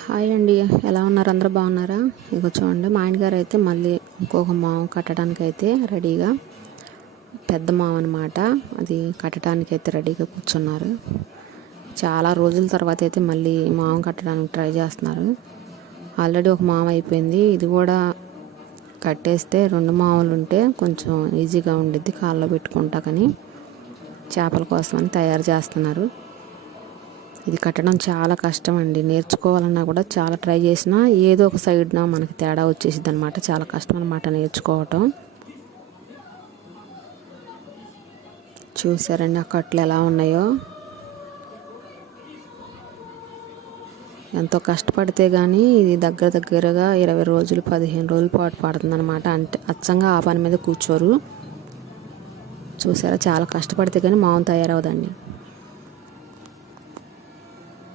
Hi అండి, ఎలా ఉన్నారు? అందరూ బాగున్నారా? ఇగో చూడండి, మా ఆయన గారు అయితే మళ్ళీ ఇంకొక మావు కట్టడానికి అయితే రెడీగా, పెద్ద మావు అనమాట, అది కట్టడానికి అయితే రెడీగా కూర్చున్నారు. చాలా రోజుల తర్వాత అయితే మళ్ళీ మావు కట్టడానికి ట్రై చేస్తున్నారు. ఆల్రెడీ ఒక మావు అయిపోయింది, ఇది కూడా కట్టేస్తే 2 మావులు ఉంటే కొంచెం ఈజీగా ఉండిద్ది కాల్లో పెట్టుకుంటా. కానీ చేపల కోసమని తయారు చేస్తున్నారు. ఇది కట్టడం చాలా కష్టం అండి. నేర్చుకోవాలన్నా కూడా చాలా ట్రై చేసినా ఏదో ఒక సైడ్న మనకి తేడా వచ్చేసిద్ది అనమాట. చాలా కష్టం అనమాట నేర్చుకోవటం. చూసారండి ఆ కట్లు ఎలా ఉన్నాయో. ఎంతో కష్టపడితే కానీ ఇది దగ్గరగా 20 రోజులు 15 రోజుల పాటు పడుతుంది అనమాట. అంటే అచ్చంగా ఆ పని మీద కూర్చోరు. చూసారా, చాలా కష్టపడితే కానీ మామూలు తయారవదండి.